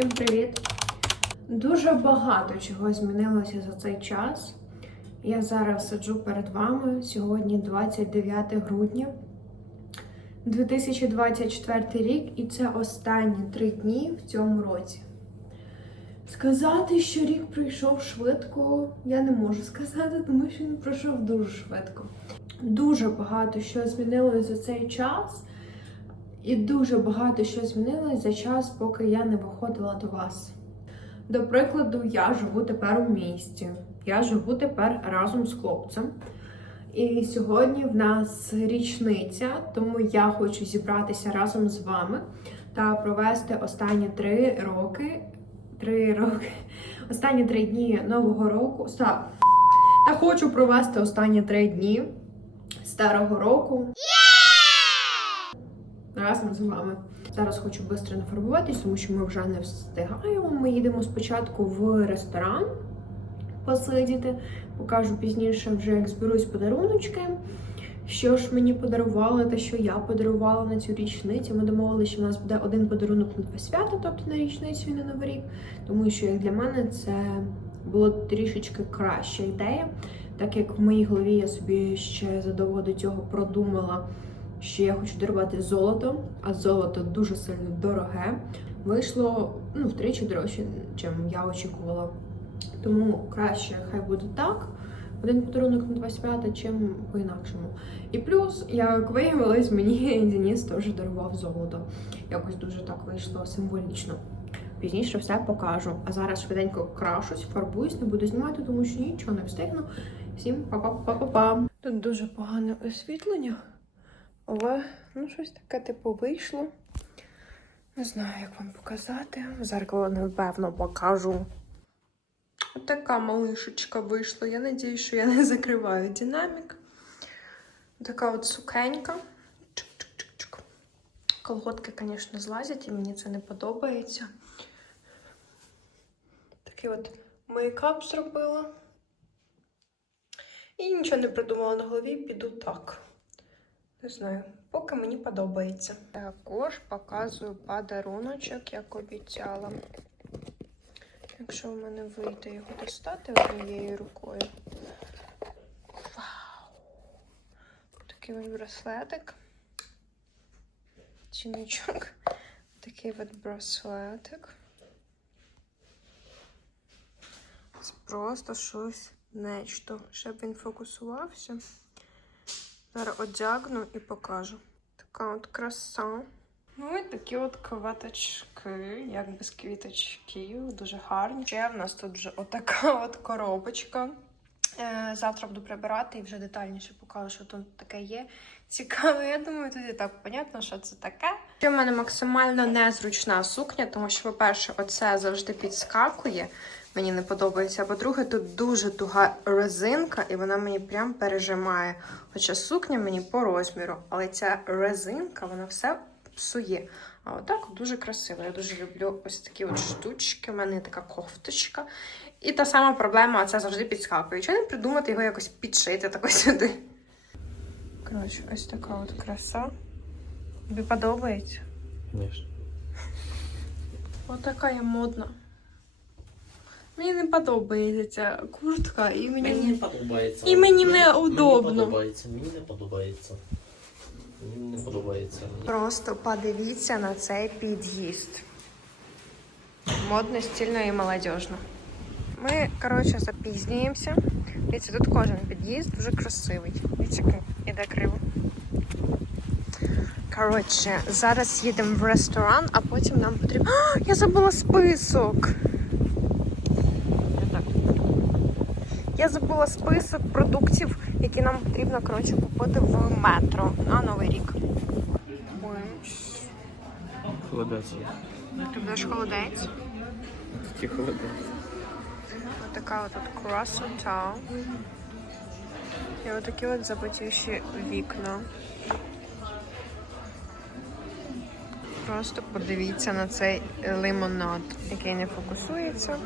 Всім привіт! Дуже багато чого змінилося за цей час. Я зараз сиджу перед вами. Сьогодні 29 грудня 2024 рік, і це останні три дні в цьому році. Сказати, що рік пройшов швидко, я не можу сказати, тому що він пройшов дуже швидко. Дуже багато що змінилося за цей час. І дуже багато що змінилось за час, поки я не виходила до вас. До прикладу, я живу тепер у місті. Я живу тепер разом з хлопцем. І сьогодні в нас річниця, тому я хочу зібратися разом з вами та провести останні три роки. Три роки. Останні три дні нового року. Ста- Та хочу провести останні три дні старого року разом з вами. Зараз хочу швидко нафарбуватись, тому що ми вже не встигаємо. Ми їдемо спочатку в ресторан посидіти. Покажу пізніше, вже як зберусь подаруночки. Що ж мені подарували, та що я подарувала на цю річницю. Ми домовилися, що в нас буде один подарунок на два тобто на річницю і на Новий рік. Тому що як для мене це було трішечки краща ідея, так як в моїй голові я собі ще задовго до цього продумала що я хочу дарувати золото, а золото дуже сильно дороге. Вийшло ну, втричі дорожче, ніж я очікувала. Тому краще хай буде так. Один подарунок на 25, чим по-інакшому. І плюс, як виявилось, мені Денис теж дарував золото. Якось дуже так вийшло символічно. Пізніше все покажу. А зараз швиденько крашусь, фарбуюсь, не буду знімати, тому що нічого не встигну. Всім па-па-па-па-па. Тут дуже погане освітлення. Але ну щось таке типу вийшло. Не знаю, як вам показати. В зеркало, напевно, покажу. Ось така малишечка вийшла. Я надію, що я не закриваю динамік. Така от сукенька. Чик-чик-чик-чик. Колготки, звісно, злазять, і мені це не подобається. Такий от мейкап зробила. І нічого не придумала на голові, піду так. Не знаю, поки мені подобається. Також показую подаруночок, як обіцяла. Якщо в мене вийде його достати однією рукою. Вау! Такий ось браслетик. Чиничок. Такий от браслетик. Це просто щось нечто. Щоб він фокусувався. Зараз одягну і покажу. Така от краса. Ну і такі от квіточки, як без квіточків, дуже гарні. Ще в нас тут вже отака от коробочка. Е, Завтра буду прибирати і вже детальніше покажу, що тут таке є. Цікаво, я думаю, тут і так понятно, що це таке. Ще в мене максимально незручна сукня, тому що, по-перше, оце завжди підскакує. Мені не подобається. По-друге, тут дуже туга резинка, і вона мені прям пережимає. Хоча сукня мені по розміру, але ця резинка, вона все псує. А отак дуже красиво. Я дуже люблю ось такі от штучки. У мене є така кофточка. І та сама проблема, це завжди підскакує. Чого не придумати його якось підшити тако сюди? Коротше, ось така от краса. Тобі подобається? Конечно. Отака я модна. Мені не подобається ця куртка, і мені, Мені не подобається. І мені неудобно. Мені подобається, мені не подобається. Мені не подобається. Просто подивіться на цей під'їзд. Модно, стильно і молодежно. Ми, коротше, запізнюємося. Дивіться, тут кожен під'їзд дуже красивий. Дивіться, як іде криво. Коротше, зараз їдемо в ресторан, а потім нам потрібно. А, я забула список. Я забула список продуктів, які нам потрібно коротше, купити в метро на Новий рік. Холодець. ти будеш холодець? Такий холодець. Ось така от красота. І отакі от запотівші вікна. Просто подивіться на цей лимонад, який не фокусується.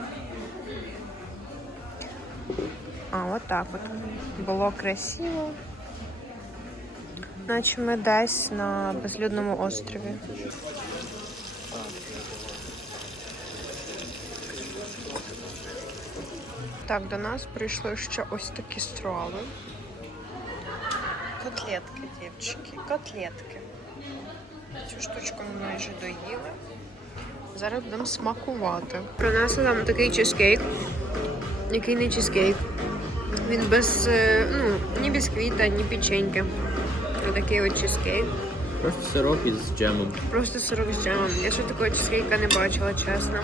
А, отак от, от. Було красиво. Наче ми десь на безлюдному острові. Так, до нас прийшли ще ось такі страви. Котлетки, дівчики, котлетки. Цю штучку ми майже доїли. Зараз будемо смакувати. Принесли нам такий чизкейк, який не чизкейк. Він без, е, ну, ні бісквіта, ні печеньки. Отакий от чизкейк. Просто сироп із джемом. Просто сирок з джемом. Я ще такого чизкейка не бачила, чесно.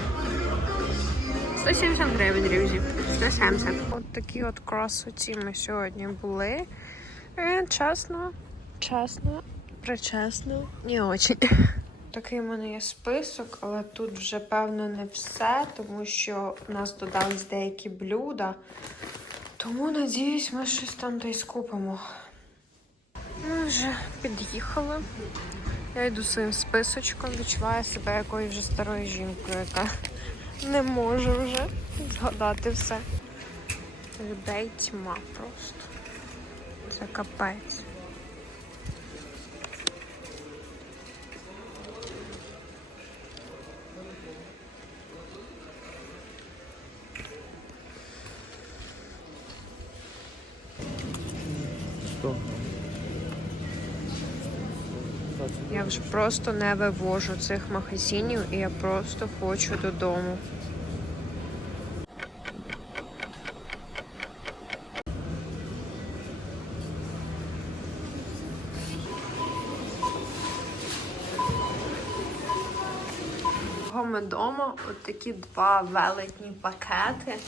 170 гривень, друзі. 170. От такі от красоті ми сьогодні були. Е, чесно, чесно, причесно, не очень. Такий в мене є список, але тут вже певно не все, тому що в нас додались деякі блюда. Тому надіюсь, ми щось там десь купимо. Ми вже під'їхали. Я йду своїм списочком, відчуваю себе якоюсь вже старою жінкою, яка не може вже згадати все. Людей тьма просто. Це капець. Я просто не вивожу цих магазинів і я просто хочу додому. Ми вдома от такі два велетні пакети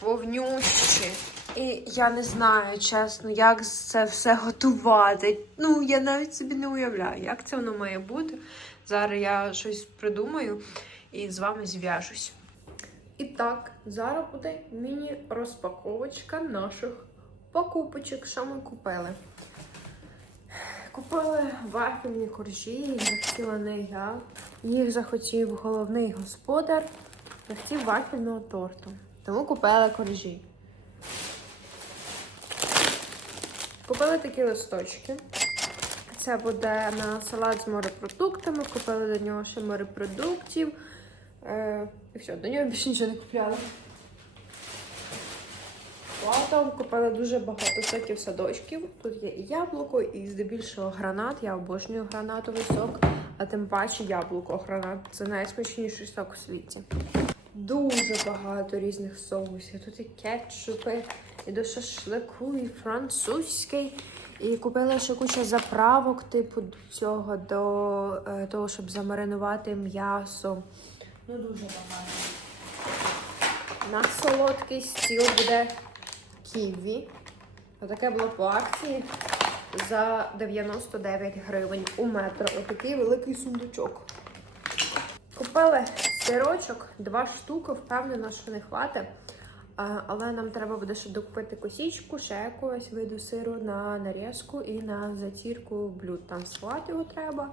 вовнющі. І я не знаю, чесно, як це все готувати. Ну, я навіть собі не уявляю, як це воно має бути. Зараз я щось придумаю і з вами зв'яжусь. І так, зараз буде міні-розпаковочка наших покупочок, що ми купили. Купили вафельні коржі, захотіла не я. Їх захотів головний господар, захотів вафельного торту. Тому купила коржі. Купили такі листочки. Це буде на салат з морепродуктами. Купили до нього ще морепродуктів. Е, і все, до нього більше нічого не купляли. Потім купили дуже багато соків садочків. Тут є і яблуко, і здебільшого гранат. Я обожнюю гранатовий сок, а тим паче яблуко гранат. Це найсмачніший сок у світі. Дуже багато різних соусів. Тут і кетчупи, і до шашлику, і французький. І купила ще куча заправок, типу цього до е, того, щоб замаринувати м'ясо. Ну, дуже багато. На солодкий стіл буде ківі. Отаке було по акції за 99 гривень у метро. Отакий великий сундучок. Купили сирочок, два штуки, впевнена, що не хватить. Але нам треба буде ще докупити косічку, ще якогось виду сиру на нарізку і на затірку блюд. Там салат його треба.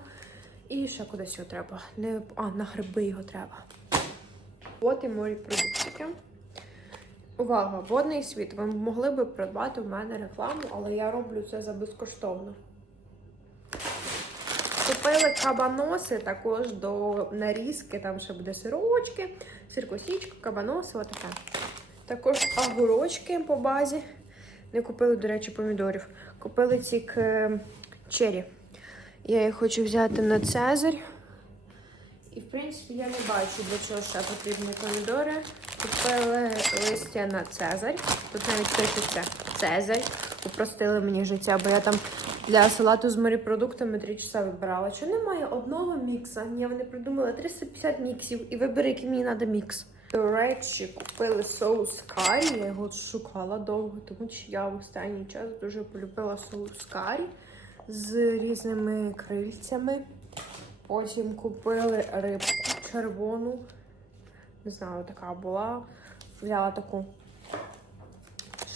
І ще кудись його треба. Не, а, на гриби його треба. От і морепродуктики. Увага! Водний світ. Ви могли би придбати в мене рекламу, але я роблю це за безкоштовно. Купили кабаноси також до нарізки, там ще буде сирочки, сиркосічка, кабаноси, отаке. Також огурочки по базі. Не купили, до речі, помідорів. Купили ці к... чері. Я їх хочу взяти на Цезарь. І, в принципі, я не бачу, для чого ще потрібні помідори. Купили листя на Цезарь. Тут навіть пишеться Цезарь. Упростили мені життя, бо я там для салату з морепродуктами 3 часа вибирала. Чи немає одного мікса? Ні, вони придумали 350 міксів і вибери, який мені треба мікс. До речі, купили соус карі. Я його шукала довго, тому що я в останній час дуже полюбила соус карі з різними крильцями. Потім купили рибку червону. Не знаю, така була. Взяла таку.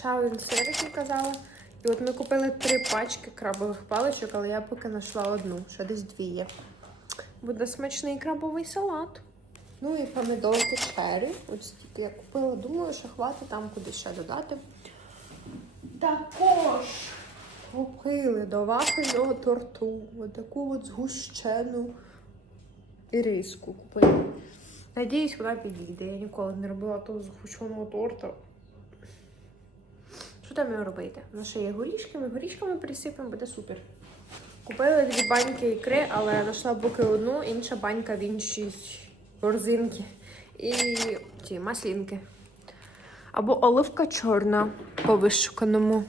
Один сирик, казала. І от ми купили три пачки крабових паличок, але я поки знайшла одну, ще десь дві є. Буде смачний крабовий салат. Ну і помідорки черрі. Ось стільки я купила. Думаю, що хватить там куди ще додати. Також купили до вафельного торту. Отаку от згущену іриску купили. Надіюсь, вона підійде. Я ніколи не робила того згущеного торта. Що ми робити? У ще є горішки, ми горішками присипемо, буде супер. Купила дві баньки ікри, але знайшла поки одну, інша банька в іншій корзинці. І ті маслінки. Або оливка чорна по вишуканому.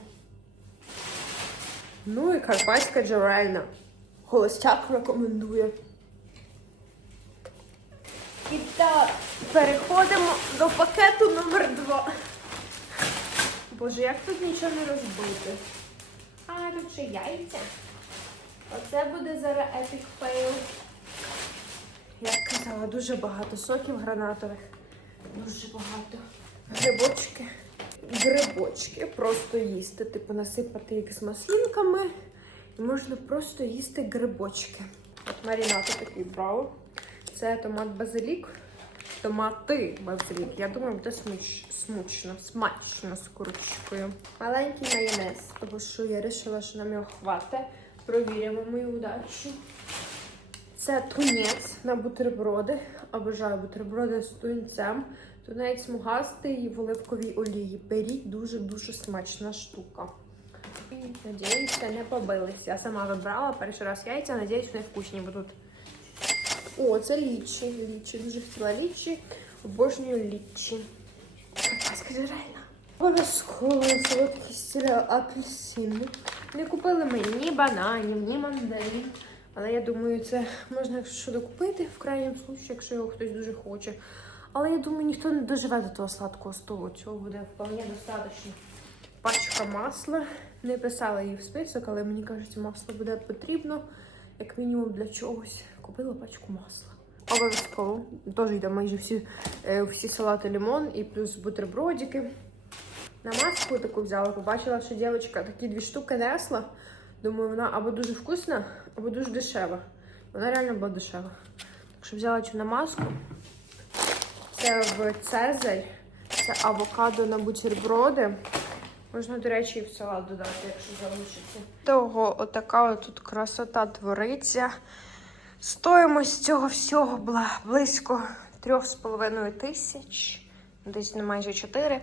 Ну і карпатська джерельна. Холостяк рекомендує. І так, переходимо до пакету номер 2. Боже, як тут нічого не розбити? А, тут яйця. Оце буде зараз epic fail. Як казала, дуже багато соків гранатових. Дуже багато. Грибочки. Грибочки просто їсти. Типу насипати їх з маслінками. І можна просто їсти грибочки. От марінад такий брав. Це томат базилік. Томати базилік. Я думаю, буде сміч... смачно, смачно з курочкою. Маленький майонез, тому що я вирішила, що нам його хватить. Провіримо мою удачу. Це тунець на бутерброди. Обожаю бутерброди з тунцем. Тунець смугастий в оливковій олії. Беріть дуже-дуже смачна штука. І надіюся, не побились. Я сама вибрала перший раз яйця, надіюсь, вони вкусні будуть. О, це лічі. Лічі. Дуже хотіла лічі. Обожнюю лічі. Карпатська джерельна. Обов'язково солодкий стіля апельсини. Не купили ми ні бананів, ні мандарин. Але я думаю, це можна якщо що докупити в крайньому случаї, якщо його хтось дуже хоче. Але я думаю, ніхто не доживе до того сладкого столу. Цього буде вполне достатньо. Пачка масла. Не писала її в список, але мені кажеться, масло буде потрібно, як мінімум для чогось. Купила пачку масла. Обов'язково. Теж йде майже всі, е, всі салати лимон і плюс бутербродики. На маску таку взяла, побачила, що дівчинка такі дві штуки несла. Думаю, вона або дуже вкусна, або дуже дешева. Вона реально була дешева. Так що взяла цю намазку. Це в Цезарь. Це авокадо на бутерброди. Можна, до речі, і в салат додати, якщо залишиться. Того, отака от тут красота твориться. Стоїмость цього всього була близько 3,5 тисяч, десь не майже 4.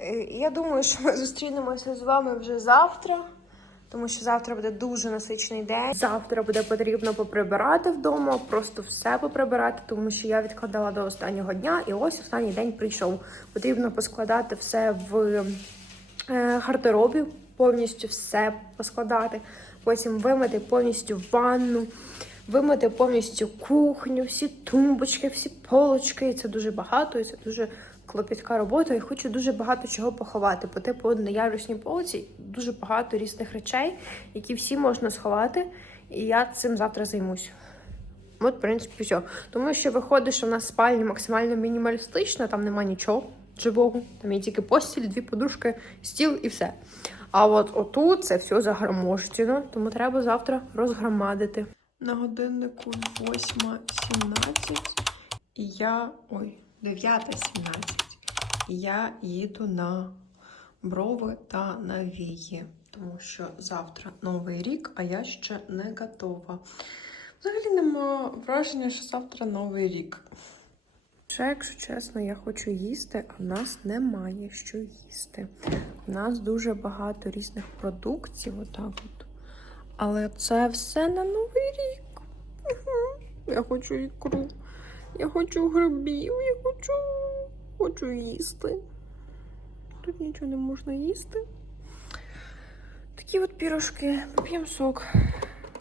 Е, Я думаю, що ми зустрінемося з вами вже завтра, тому що завтра буде дуже насичений день. Завтра буде потрібно поприбирати вдома, просто все поприбирати, тому що я відкладала до останнього дня, і ось останній день прийшов. Потрібно поскладати все в е, гардеробі, повністю все поскладати. Потім вимити повністю ванну, вимити повністю кухню, всі тумбочки, всі полочки. І це дуже багато, і це дуже клопітка робота. І хочу дуже багато чого поховати. По типу на ярусній полиці дуже багато різних речей, які всі можна сховати. І я цим завтра займусь. От, в принципі, все. Тому що виходить, що в нас спальня максимально мінімалістична, там нема нічого живого. Там є тільки постіль, дві подушки, стіл і все. А от отут це все загромождено, тому треба завтра розгромадити. На годиннику 8.17 і я. Ой, 9.17. І я їду на брови та на вії, тому що завтра новий рік, а я ще не готова. Взагалі нема враження, що завтра новий рік. Ще, якщо чесно, я хочу їсти, а в нас немає що їсти. У нас дуже багато різних продуктів, отак от. Але це все на новий рік. Я хочу ікру, я хочу грибів, я хочу, хочу їсти. Тут нічого не можна їсти. Такі от пірожки, поп'ємо сок,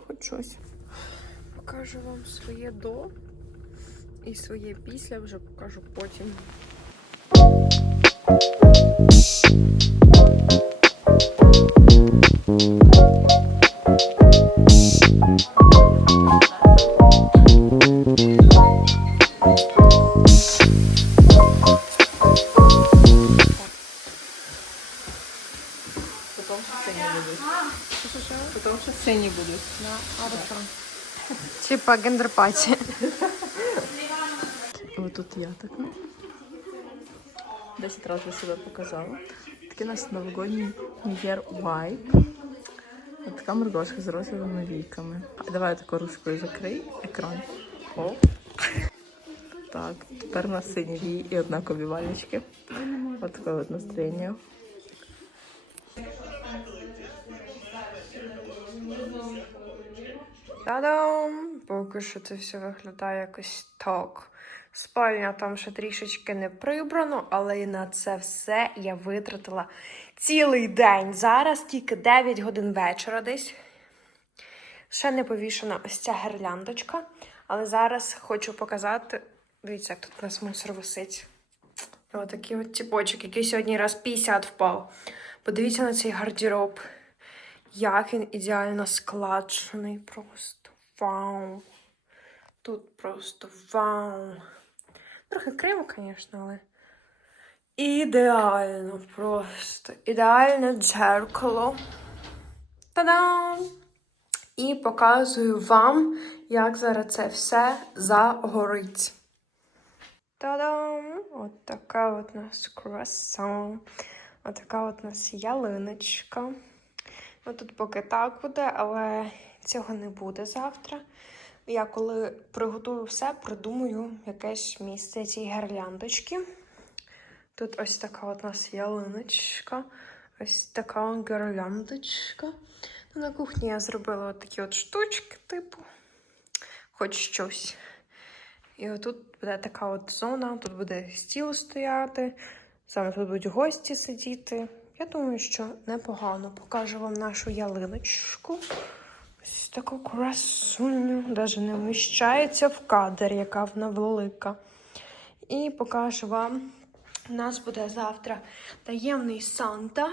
хоч щось. Покажу вам своє до. І своє після вже покажу. Потім кендерпаті. Отут я так. Ну. Десять разів себе показала. Такий у нас новогодній Year White. Така мордошка з розовими віками. Давай я таку ручкою закрий екран. О. Так, тепер у нас сині вії і однакові валічки. Ось таке от настроєння. Та-дам! Поки що це все виглядає якось так. Спальня там ще трішечки не прибрано, але і на це все я витратила цілий день. Зараз тільки 9 годин вечора десь. Ще не повішена ось ця гірляндочка. Але зараз хочу показати. Дивіться, як тут у нас мусор висить. Отакий от тіпочок, який сьогодні раз 50 впав. Подивіться на цей гардероб. Як він ідеально складчений. Просто вау. Тут просто вау. Трохи криво, звісно, але. Ідеально просто. Ідеальне дзеркало. Та-дам! І показую вам, як зараз це все загорить. Та-дам! От така от нас круасан. От така от нас ялиночка. Ну, тут поки так буде, але цього не буде завтра. Я коли приготую все, придумаю якесь місце цій гірляндочки. Тут ось така от у нас ялиночка, ось така гірляндочка. Ну, на кухні я зробила от такі от штучки, типу, хоч щось. І отут буде така от зона, тут буде стіл стояти, саме тут будуть гості сидіти. Я думаю, що непогано. Покажу вам нашу ялиночку. Ось таку красуню, навіть не вміщається в кадр, яка вона велика. І покажу вам, у нас буде завтра таємний Санта.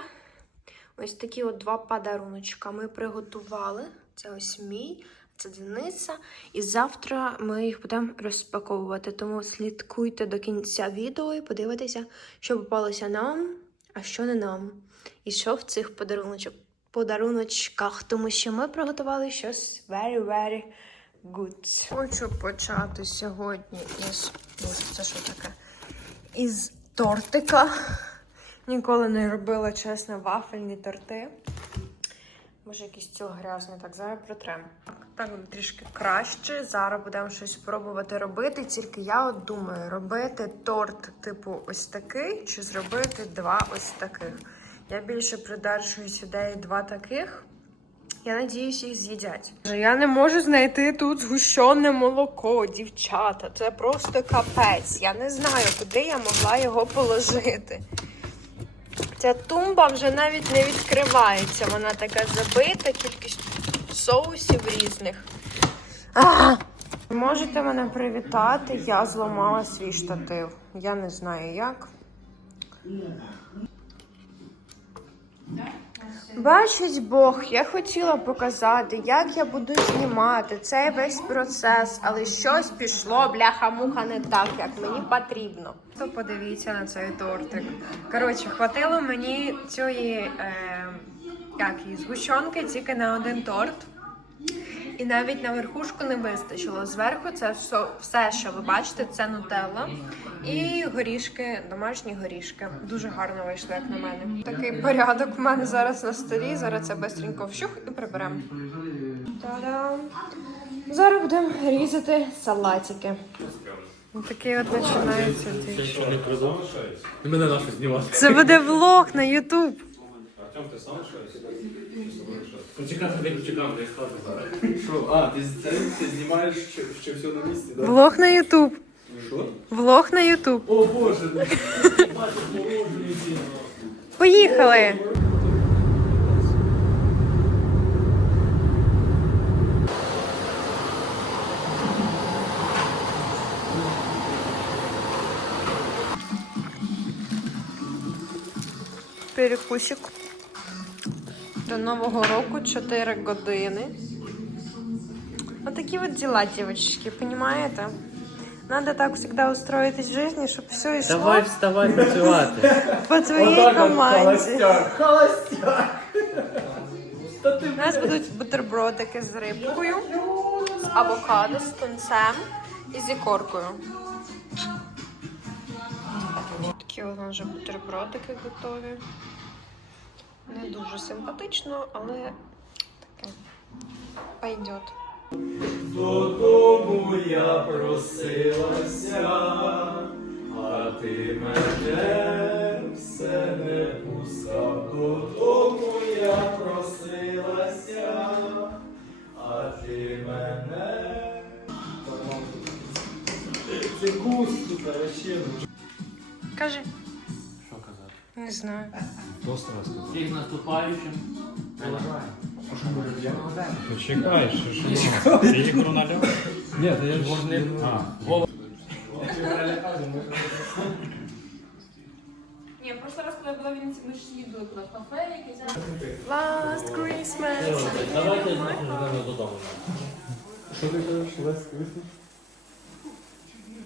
Ось такі от два подаруночка ми приготували. Це ось мій, це Дениса. І завтра ми їх будемо розпаковувати. Тому слідкуйте до кінця відео і подивитеся, що попалося нам, а що не нам. І що в цих подаруночок, подаруночках, тому що ми приготували щось very-very good. Хочу почати сьогодні із. Це що таке? Із тортика. Ніколи не робила, чесно, вафельні торти. Може, якийсь стіл грязний, так зараз протрем. Так трішки краще. Зараз будемо щось пробувати робити. Тільки я от думаю, робити торт, типу, ось такий, чи зробити два ось таких. Я більше придержуюсь ідеї два таких. Я надіюсь, їх з'їдять. Я не можу знайти тут згущене молоко, дівчата. Це просто капець. Я не знаю, куди я могла його положити. Ця тумба вже навіть не відкривається. Вона така забита, кількість соусів різних. А! Можете мене привітати, я зламала свій штатив. Я не знаю як. Бачить Бог, я хотіла показати, як я буду знімати цей весь процес, але щось пішло, бляха-муха, не так, як мені потрібно. То подивіться на цей тортик. Коротше, хватило мені цієї е, як її, згущенки тільки на один торт. І навіть на верхушку не вистачило. Зверху це все, все, що ви бачите, це нутелла і горішки, домашні горішки. Дуже гарно вийшло, як на мене. Такий порядок в мене зараз на столі. Зараз це бистренько вщух і приберемо. Та-дам! Зараз будемо різати салатики. Такий от починається. Це буде влог на Ютуб. Артем, ти сам щось? Почекати, не почекав, не складно зараз. Що? А, ти, це, ти знімаєш ще, ще все на місці, так? Влог на Ютуб. Що? Влог на Ютуб. О боже, Поїхали! Перекусик. До Нового року 4 години. Отакі от дела, девочки, понимаете? Надо так всегда устроитись в жизни, чтобы все шло Давай вставай працювати. по твоїй команді. холостяк. У нас будуть бутербродики з рибкою, з авокадо, з тунцем і з ікоркою. Такі у нас вже бутербродики готові. Не дуже симпатично, але таке пойдет. Додому я просилася, а ти мене все не пускав. Додому я просилася, а ти мене. Це куст, Кажи. Не знаю. Тост розказати. Всіх наступаючим. Ти чекаєш, що що? Ти ігру нальов? Ні, то я ж не... А, Ні, в прошлий раз, коли я була в Вінниці, ми ж їздили куди в кафе якесь. Last Christmas. Давайте додому. Що ти кажеш? Лес Крисмас?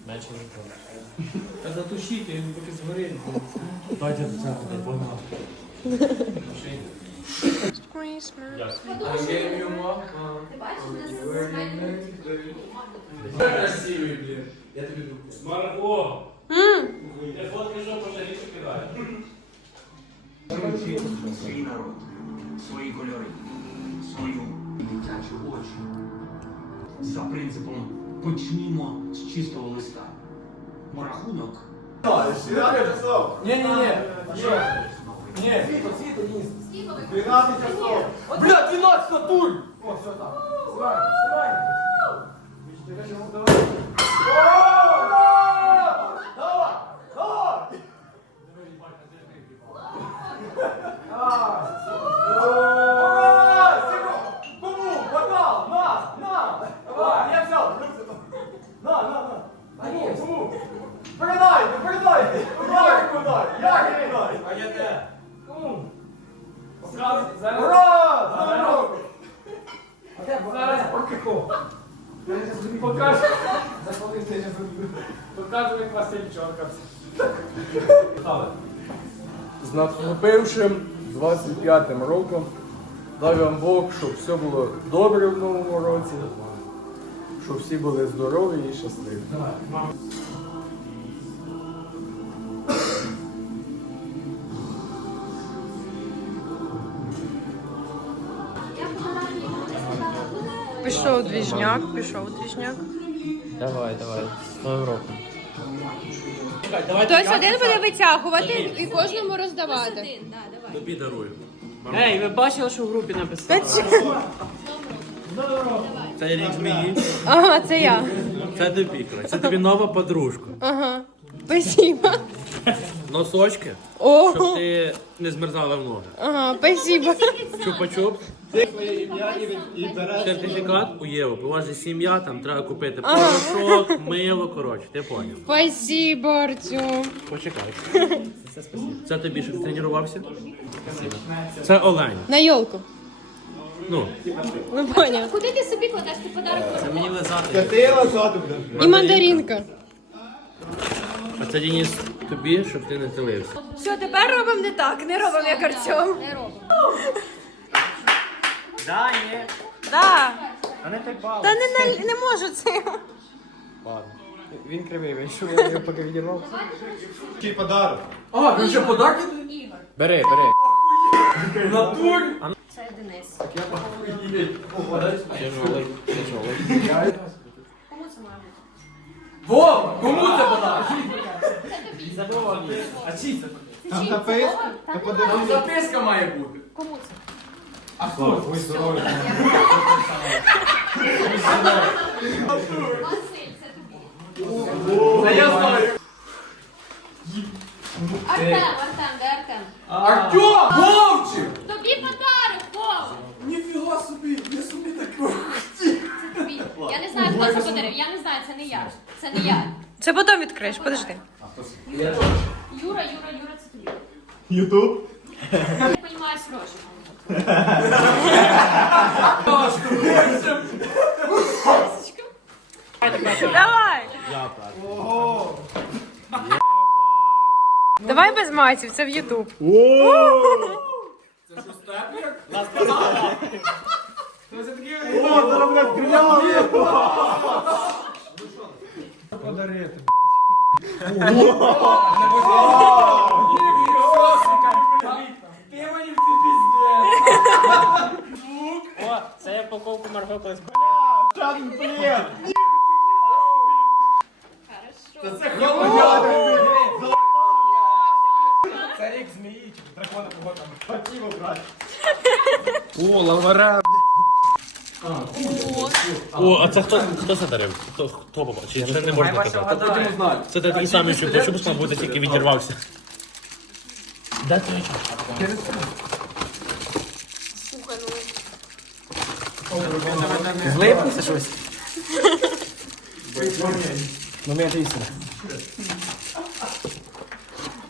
Менше нікого. Та затушіть, він поки згорить. Давайте до центру, погнали. Christmas. I gave you mom. Ти бачиш, You were Красивий, блін. Я тобі люблю. Марго! Я фотки що пожаліше кидаю. свій народ, свої кольори, свою дитячі очі. За принципом почнімо з чистого листа. Бо рахунок Ні, ні, ні. Ні. Ні. 12 часов. Бля, 12 натурь! О, все так. Снимай, снимай. Давай. Давай, давай. Ура! Кому? Бокал! На! На! Давай, я взял! На, на, на! Кому? Кому? Передай, ну передай! Ярику дай! Ярику дай! А я те! Кому? Ура! Здорово! Зараз покажу. Покажу. Покажу, як Василь чоркався. З наступившим 25-м. Дай вам Бог, щоб все було добре в новому році. Щоб всі були здорові і щасливі. Пішов двіжняк, пішов двіжняк. Давай, давай. З Новим роком. Хтось один буде витягувати і кожному роздавати. Тобі дарую. Ей, ви бачили, що в групі написали? Це рік змії. Ага, це я. Це тобі, коротше. Це тобі нова подружка. Ага. Спасибо. Носочки, О, щоб ти не змерзала в ноги. ага, спасибо. Чупа-чуп. Сертифікат у Єву. У вас же сім'я, там треба купити порошок, мило, коротше, ти поняв. Спасибо, Артем. Почекай. Це тобі, щоб ти тренувався? Це олень. На йолку. Ну, Ну, поняв. Куди ти собі кладеш ти подарок? це мені лизати. І мандаринка. А це Денис тобі, щоб ти не тилився. Все, тепер робимо не так, не робимо як Артем. Не робимо. Да, ні. Да. А не так багато. Та не, не, не можу це. Він кривий вийшов, я його поки відірвав. Чий подарок? А, ви вже подарки? Ігор. Бери, бери. Натурі! Це Денис. Кому це має бути? Вова, кому це подарок? Тобі. А чий це? Це чий? Та Там записка має бути. Кому це? А хто? Ой, здоров'я. Василь, це тобі. А я знаю. Артем, Артем, де Артем? Артем! Вовчик! Тобі подарок, Вова! Ніфіга собі, я собі такого. Це тобі. Я не знаю, хто це подарив. Я не знаю, це не я. Це не я. Це потім відкриєш, подожди. Юра, Юра, Юра, це тобі. Ютуб? Я не розумію гроші. Давай. Давай без матів, це в Ютуб. Це що, степлер? Це це таке... О, зараз, блядь, гриляли! Подарити, О, це я упаковку Марго! Хорошо. Це рік змії, дракона кого хотів брати. О, лавара! О, а це хто, хто це дарив? Хто, хто попав? Чи це не можна казати? Потім узнаємо. Це такий самий, що почув, що буде тільки відірвався. Де ти Злипнеться щось? Момент істини.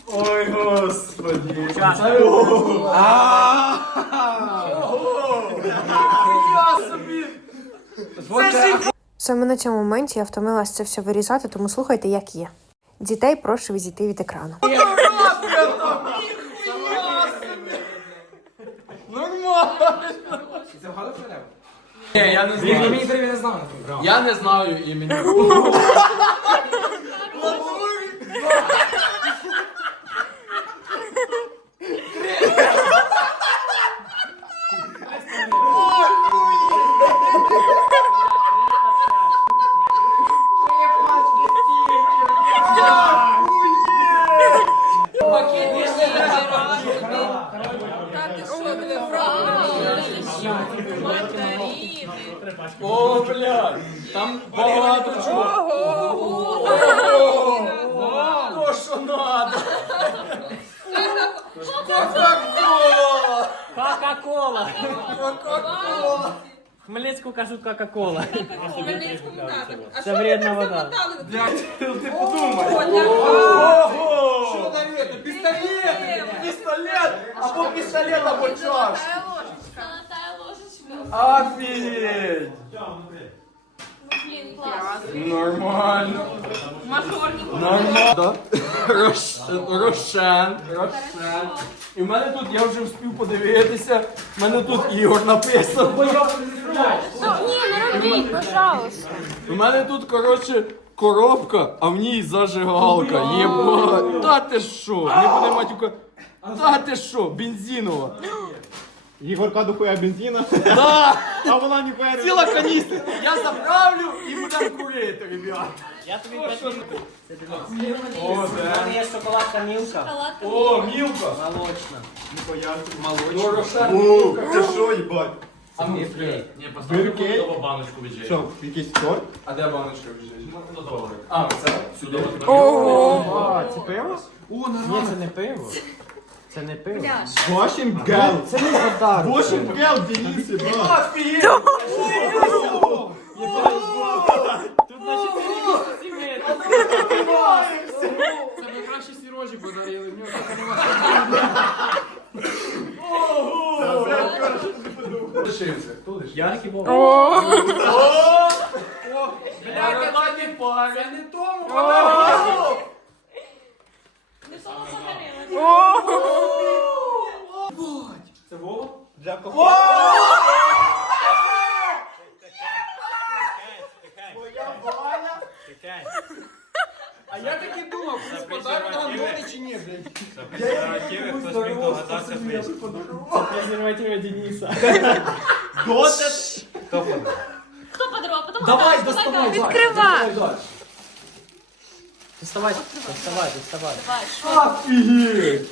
Ой, господи. Саме на цьому моменті я втомилася це все вирізати, тому слухайте, як є. Дітей прошу відійти від екрану. Ні, я не знаю. Мені не знаю. Я не знаю імені. Хмельницьку кажуть Кока-кола. Це вредна вода. Блядь, ти подумай. Ого! Що навіти? Пістолет! Пістолет! Або пістолет, або чаш. Золотая ложечка. Офігеть! Блін, клас. Нормально. Нормально. Да? Рош- Рошен. Рошен. І в мене тут, я вже встиг подивитися, в мене тут Ігор написано. Робіть, пожалуйста. У мене тут, коротше, коробка, а в ній зажигалка. Єба. Та ти що? Не буде матюка. Та ти що? Бензинова. Ігорка дохуя бензина, Да! а вона ніхуя не Ціла каністра. Я заправлю і будемо курити, ребят. Я тобі О, що? О, О, мене є шоколадка Мілка. Шоколадка. О, мілка. Молочна. Ну, Рошен, О, мілка. ти що, їбать? А ну, Окей. Ні, поставь Окей. нову баночку від Що, якийсь торт? А де баночка біжить? Ну, добре. А, це сюди. О, це пиво? Ні, це не пиво. Це не пиво. Вошінг гел. Це не вода. Вошінг гел, Денис, їбать. Офігеть! Тут на 4 місяці метр. Це найкращі сірожі подарили. В нього Лишився. Хто лишився? Я не О! Бля, це не парі. Це не тому подарунок. Не соло загорілося. Це Вова? Для кого? Я так і думав, хтось подарунок нам буде чи ні, блядь. Презервативи Дениса. Дотес. Хто подарував? Потім Давай, подарунок. доставай. Відкривай. Давай. Доставай, доставай, доставай. Давай, що? Офігеть!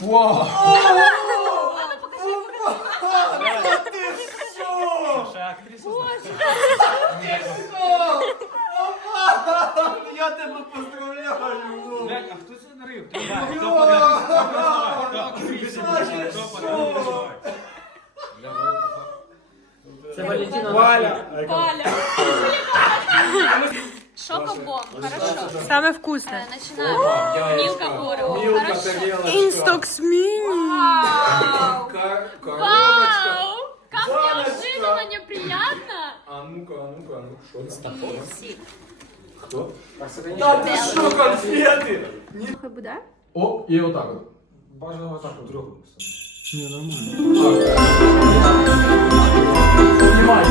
Вау! А ну покажи, покажи. Ти що? Я тебе поздравляю! Блядь, а хто це нарив? Це Валентина. Валя! Валя. Шокобон. Хорошо. Саме вкусне. Э, Начинаем. Милка Орео. Мілка Хорошо. тарілочка. Інстокс міні. Вау! Кар- Коробочка. ну-ка, а ну-ка, а ну що це? Сік. Хто? Та ти що, конфети? Ні. буде? О, і отак от. Бажано отак от зробимо. Ні, нормально. Знімай.